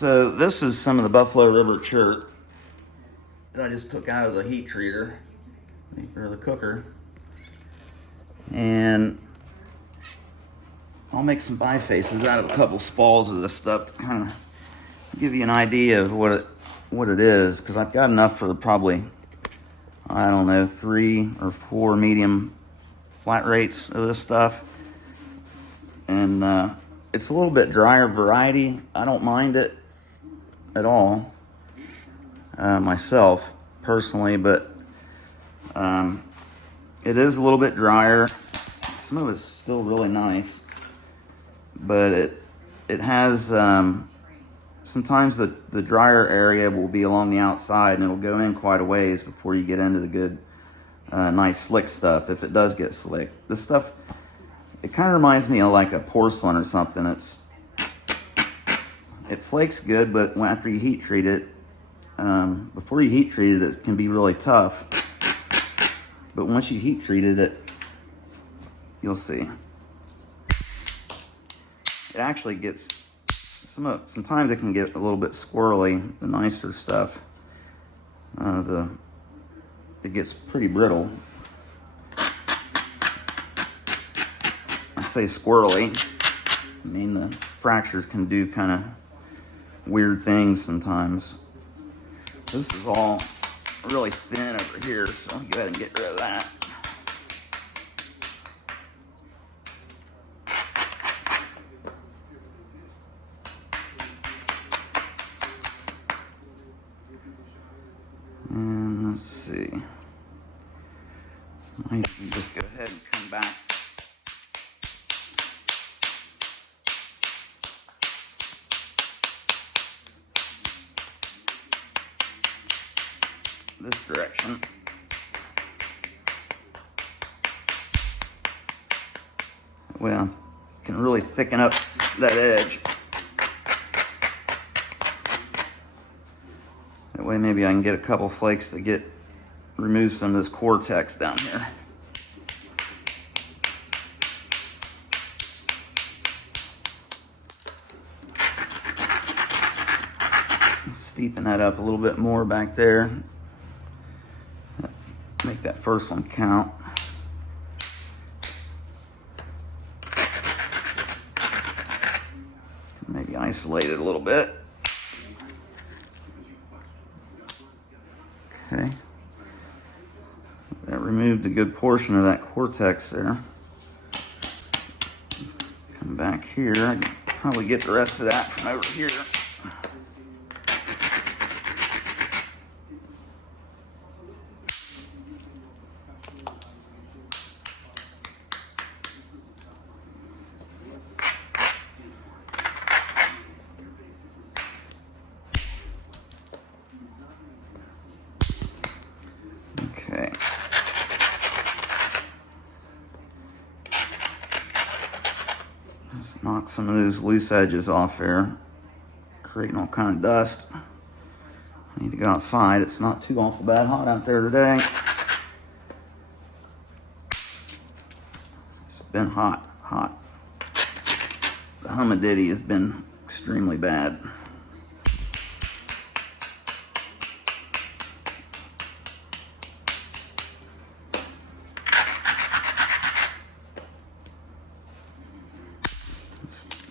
So this is some of the Buffalo River Chert that I just took out of the heat treater, or the cooker. And I'll make some bifaces out of a couple spalls of this stuff to kind of give you an idea of what it is, because I've got enough for probably, I don't know, 3 or 4 medium flat rates of this stuff. And it's a little bit drier variety. I don't mind it at all myself personally, but it is a little bit drier. Some of it's still really nice, but it has sometimes the drier area will be along the outside, and it'll go in quite a ways before you get into the good nice slick stuff, if it does get slick. This stuff, it kind of reminds me of like a porcelain or something. It flakes good, but after you heat treat it, before you heat treat it, it can be really tough. But once you heat treated it, you'll see. It actually gets, sometimes it can get a little bit squirrely, the nicer stuff. It gets pretty brittle. I say squirrely, I mean the fractures can do kind of weird things sometimes. This is all really thin over here, so I'll go ahead and get rid of that. And let's see. I might just go ahead and come back. This direction. Well, can really thicken up that edge. That way maybe I can get a couple flakes to remove some of this cortex down here. Steepen that up a little bit more back there. Make that first one count. Maybe isolate it a little bit. Okay. That removed a good portion of that cortex there. Come back here. I can probably get the rest of that from over here. Okay. Let's knock some of those loose edges off there, creating all kind of dust. I need to go outside. It's not too awful bad hot out there today. It's been hot. The humidity has been extremely bad.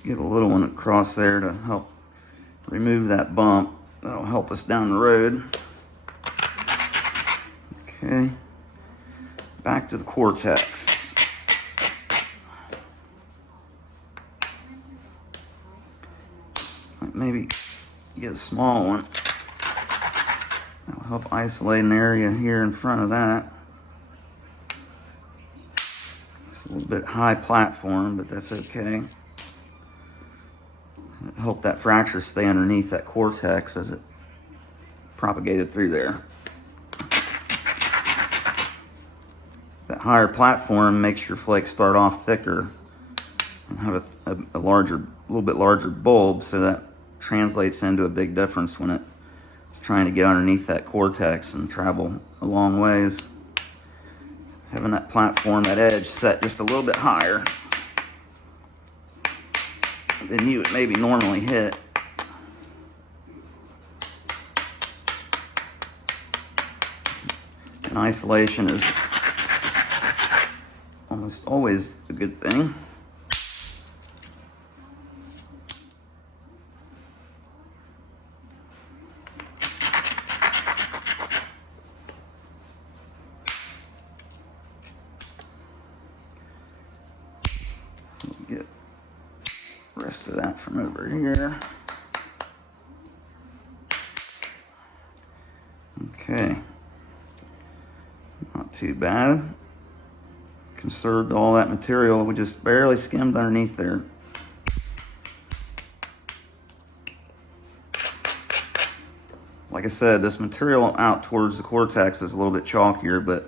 Get a little one across there to help remove that bump. That'll help us down the road. Okay. Back to the cortex. Maybe get a small one. That'll help isolate an area here in front of that. It's a little bit high platform, but that's okay. Help that fracture stay underneath that cortex as it propagated through there. That higher platform makes your flakes start off thicker and have a little bit larger bulb, so that translates into a big difference when it's trying to get underneath that cortex and travel a long ways. Having that platform, that edge set just a little bit higher than you would maybe normally hit And isolation is almost always a good thing. Get the rest of that from over here. Okay, not too bad. Conserved all that material. We just barely skimmed underneath there. Like I said, this material out towards the cortex is a little bit chalkier, but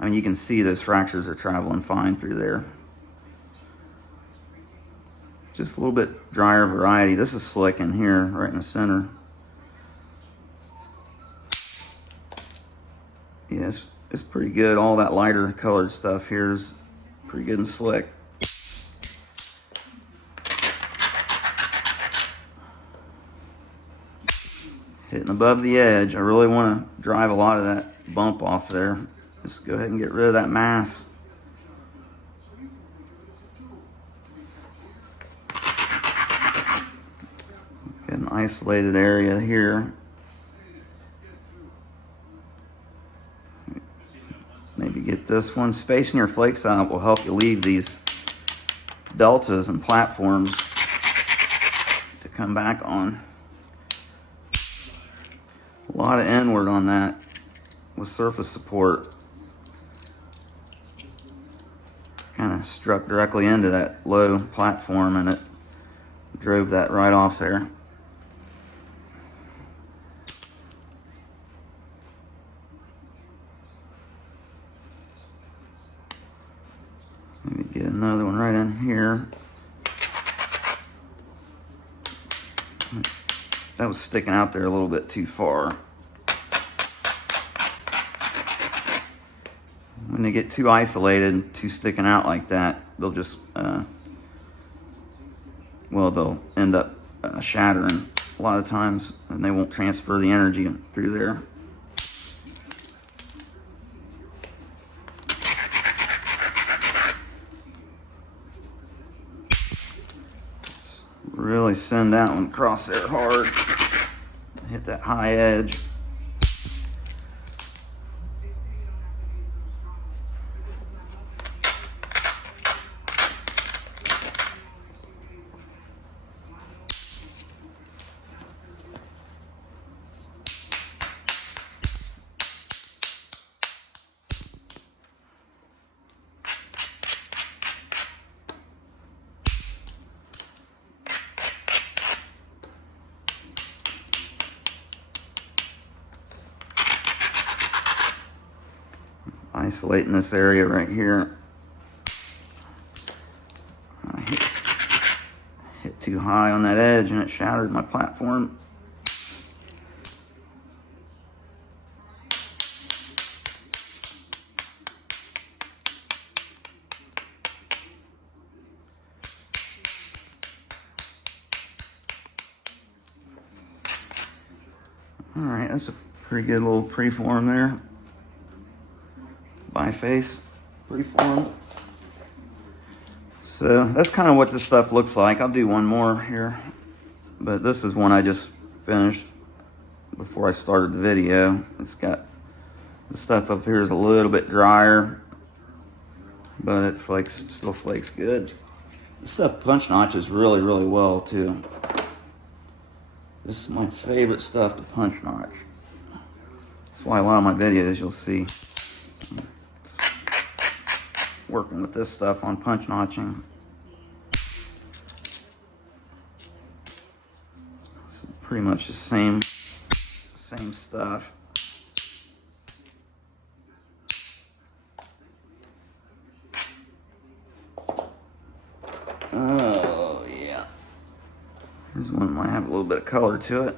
I mean, you can see those fractures are traveling fine through there. Just a little bit drier variety. This is slick in here, right in the center. Yeah, it's pretty good. All that lighter colored stuff here is pretty good and slick. Hitting above the edge. I really want to drive a lot of that bump off there. Just go ahead and get rid of that mass. Get an isolated area here. Maybe get this one. Spacing your flakes out will help you leave these deltas and platforms to come back on. A lot of inward on that with surface support. Kind of struck directly into that low platform and it drove that right off there. Maybe get another one right in here. That was sticking out there a little bit too far. When they get too isolated, too sticking out like that, they'll just, they'll end up shattering a lot of times, and they won't transfer the energy through there. Really send that one across there hard. Hit that high edge. Isolating this area right here. I hit too high on that edge and it shattered my platform. All right, that's a pretty good little preform there. Biface preform. So that's kind of what this stuff looks like. I'll do one more here, but this is one I just finished before I started the video. It's got the stuff up here is a little bit drier, but it still flakes good. This stuff punch notches really, really well too. This is my favorite stuff to punch notch. That's why a lot of my videos you'll see working with this stuff on punch notching. It's pretty much the same stuff. Oh yeah. This one might have a little bit of color to it.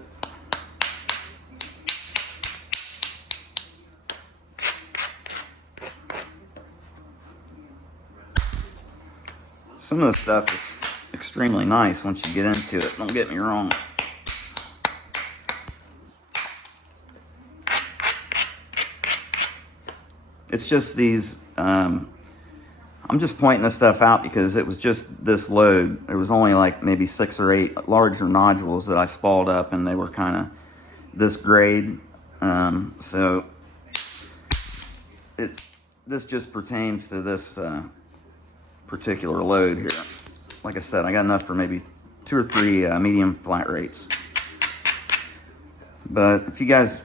Some of the stuff is extremely nice once you get into it, don't get me wrong. it's just these, I'm just pointing this stuff out because it was just this load. There was only like maybe 6 or 8 larger nodules that I spalled up, and they were kind of this grade. So this just pertains to this particular load here. Like I said, I got enough for maybe 2 or 3 medium flat rates. But if you guys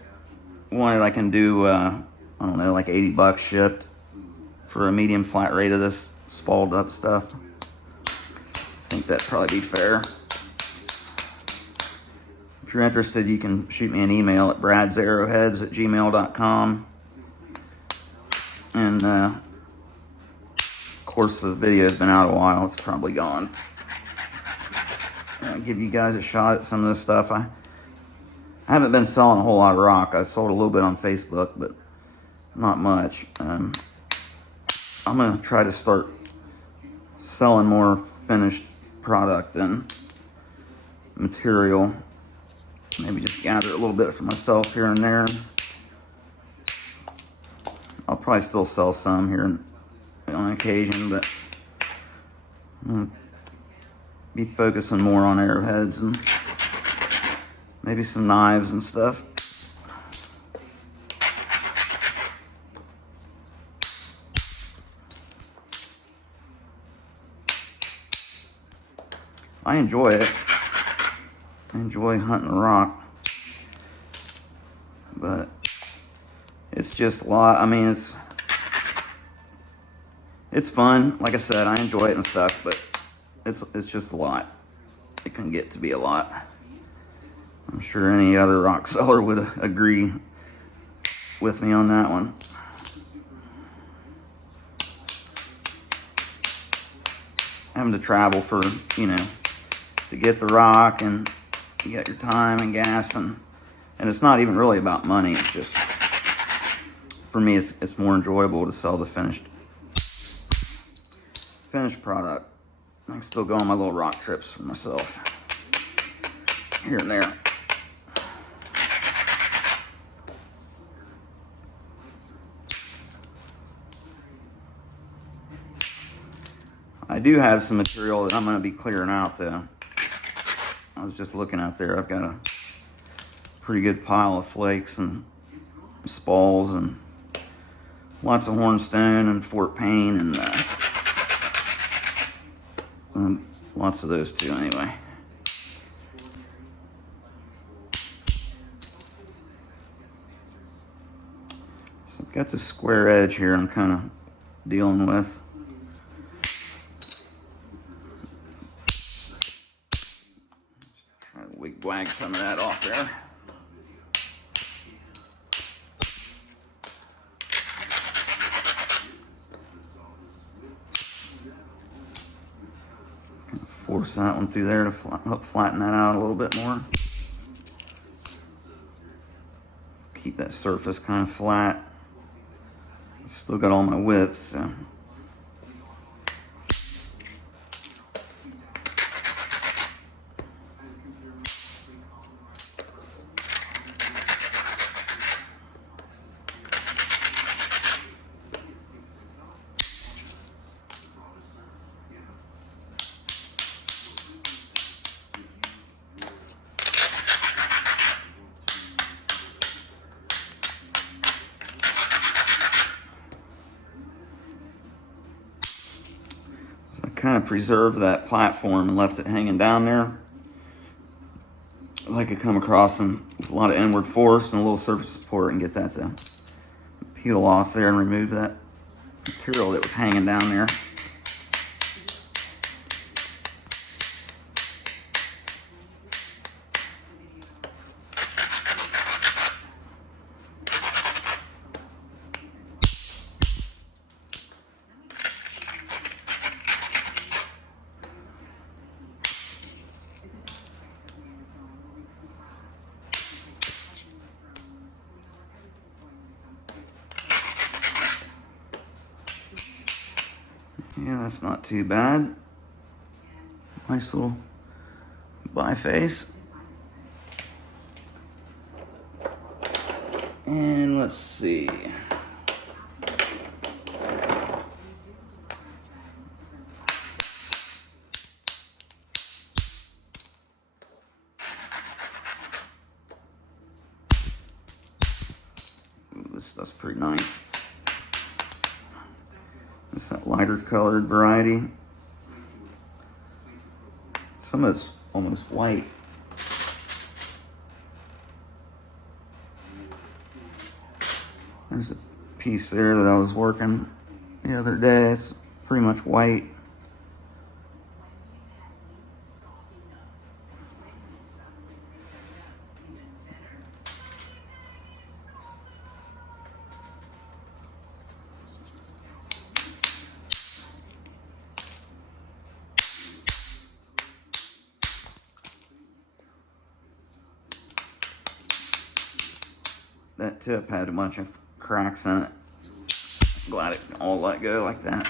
want it, I can do, I don't know, like $80 shipped for a medium flat rate of this spalled up stuff. I think that'd probably be fair. If you're interested, you can shoot me an email at bradsarrowheads@gmail.com. And of course, the video has been out a while. It's probably gone. I'll give you guys a shot at some of this stuff. I haven't been selling a whole lot of rock. I've sold a little bit on Facebook, but not much. I'm going to try to start selling more finished product than material. Maybe just gather a little bit for myself here and there. I'll probably still sell some here on occasion, but I'm going to be focusing more on arrowheads and maybe some knives and stuff. I enjoy it. I enjoy hunting rock, but it's just a lot. I mean, it's fun. Like I said, I enjoy it and stuff, but it's just a lot. It can get to be a lot. I'm sure any other rock seller would agree with me on that one. Having to travel for, to get the rock, and you got your time and gas, and it's not even really about money. It's just, for me, it's more enjoyable to sell the finished product. I can still go on my little rock trips for myself here and there. I do have some material that I'm going to be clearing out though. I was just looking out there. I've got a pretty good pile of flakes and spalls and lots of hornstone and Fort Payne and lots of those too anyway. So I've got this square edge here I'm kind of dealing with. Try to wig-wag some of that off there. Force that one through there to help flatten that out a little bit more. Keep that surface kind of flat. Still got all my width, so. Kind of preserved that platform and left it hanging down there. I could come across them with a lot of inward force and a little surface support and get that to peel off there and remove that material that was hanging down there. Yeah, that's not too bad. Nice little biface. And let's see. stuff's pretty nice. It's that lighter colored variety. Some of it's almost white. There's a piece there that I was working the other day. It's pretty much white. That tip had a bunch of cracks in it. Glad it all let go like that.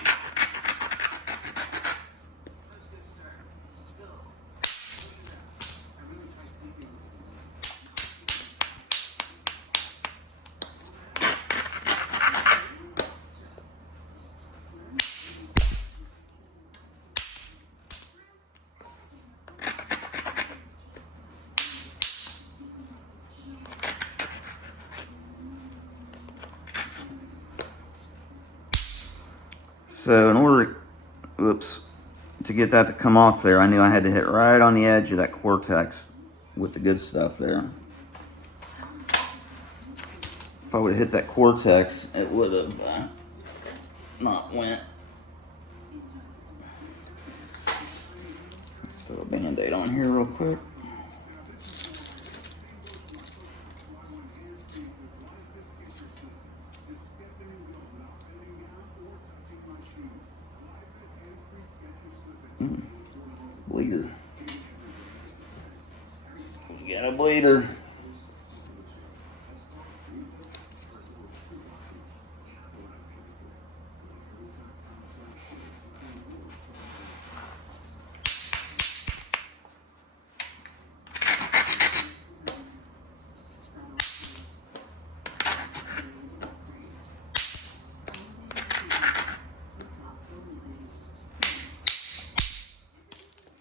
So in order, to get that to come off there, I knew I had to hit right on the edge of that cortex with the good stuff there. If I would have hit that cortex, it would have not went. Let's throw a Band-Aid on here real quick. Bleeder. We got a bleeder.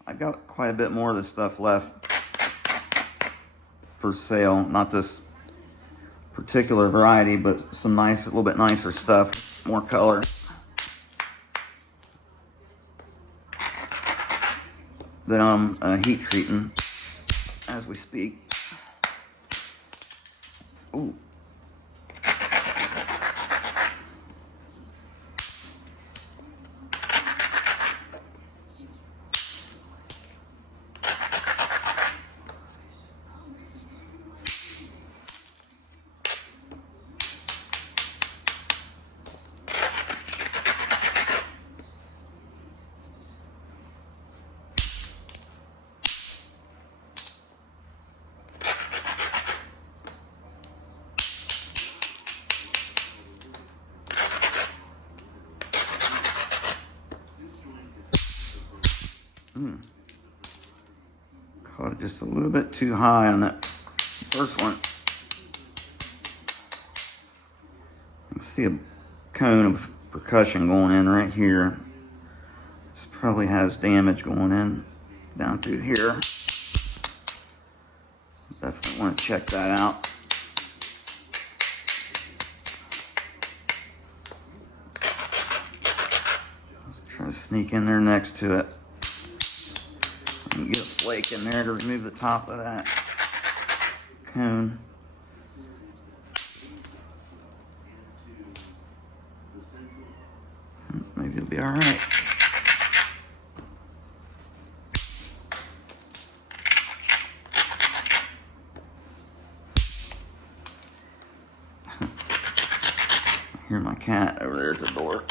I got quite a bit more of this stuff left for sale. Not this particular variety, but some nice, a little bit nicer stuff, more color. That I'm heat treating as we speak. Ooh. Caught it just a little bit too high on that first one. I can see a cone of percussion going in right here. This probably has damage going in down through here. Definitely want to check that out. Let's try to sneak in there next to it. And get a flake in there to remove the top of that cone. Maybe it'll be all right. I hear my cat over there at the door.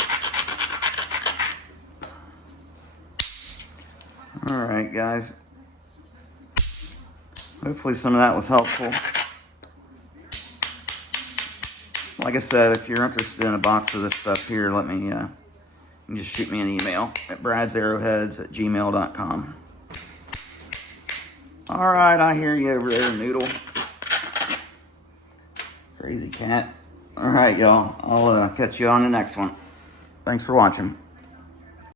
Alright guys, hopefully some of that was helpful. Like I said, if you're interested in a box of this stuff here, let me, you can just shoot me an email at bradsarrowheads@gmail.com. Alright, I hear you over there, Noodle. Crazy cat. Alright y'all, I'll catch you on the next one. Thanks for watching.